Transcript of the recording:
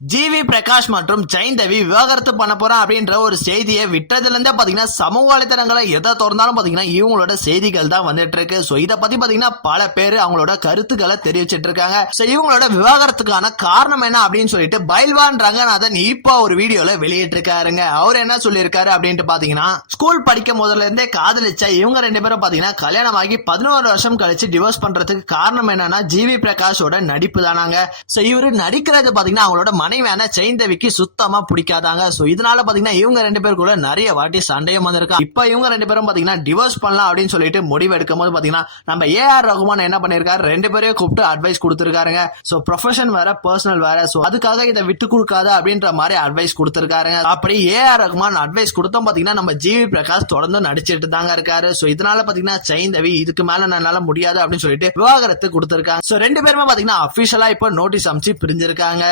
GV Prakash மற்றும் ஜெயந்தவி விவாகரத்து பண்ண போறான் அப்படின்ற ஒரு செய்தியை விட்டதுல இருந்தே பாத்தீங்கன்னா சமூக வலைதளங்களை எதை திறந்தாலும் பாத்தீங்கன்னா இவங்களோட செய்திகள் தான் வந்துட்டு இருக்கு. சோ இத பத்தி பாத்தீங்கன்னா பல பேர் அவங்களோட கருத்துக்களை தெரிவிச்சிட்டு இருக்காங்க. சோ இவங்களோட விவாகரத்துக்கான காரணம் என்ன அப்படின்னு சொல்லிட்டு பைல்வான் ரங்கநாதன் இப்ப ஒரு வீடியோல வெளியிட்டு இருக்காருங்க. அவர் என்ன சொல்லியிருக்காரு அப்படின்ட்டு பாத்தீங்கன்னா, ஸ்கூல் படிக்கும் முதல்ல இருந்தே காதலிச்ச இவங்க ரெண்டு பேரும் பாத்தீங்கன்னா கல்யாணமாகி 11 வருஷம் கழிச்சு டிவோர்ஸ் பண்றதுக்கு காரணம் என்னன்னா ஜிவி பிரகாஷோட நடிப்பு தானாங்க. சோ இவரு நடிக்கிறது பாத்தீங்கன்னா அவங்களோட மனைவியான ஜெயந்தவிக்கு சுத்தமா பிடிக்காதாங்க. சோ இதனால பாத்தீங்கன்னா இவங்க ரெண்டு பேருக்குள்ள நிறைய வாட்டி சண்டையும் வந்திருக்கு. இப்ப இவங்க ரெண்டு பேரும் பாத்தீங்கன்னா டிவோர்ஸ் பண்ணலாம் அப்படின்னு சொல்லிட்டு முடிவு எடுக்கும் போது பாத்தீங்கன்னா நம்ம ஏஆர் ரகுமான் என்ன பண்ணிருக்காரு, ரெண்டு பேரையும் கூப்பிட்டு அட்வைஸ் கொடுத்திருக்காருங்க. சோ ப்ரொஃபஷன் வேற பர்சனல் வேற, சோ அதுக்காக இதை விட்டு கொடுக்காத அப்படின்ற மாதிரி அட்வைஸ் கொடுத்திருக்காருங்க. அப்படி ஏஆர் ரகுமான் அட்வைஸ் கொடுத்தோம் பாத்தீங்கன்னா நம்ம ஜிவி பிரகாஷ் தொடர்ந்து நடிச்சிட்டு தாங்க இருக்காரு. சோ இதனால பாத்தீங்கன்னா ஜெயந்தவி இதுக்கு மேல என்னால முடியாது அப்படின்னு சொல்லிட்டு விவாகரத்து கொடுத்திருக்காங்க. சோ ரெண்டு பேருமே பாத்தீங்கன்னா அபிஷியலா இப்ப நோட்டீஸ் அமைச்சு பிரிஞ்சிருக்காங்க.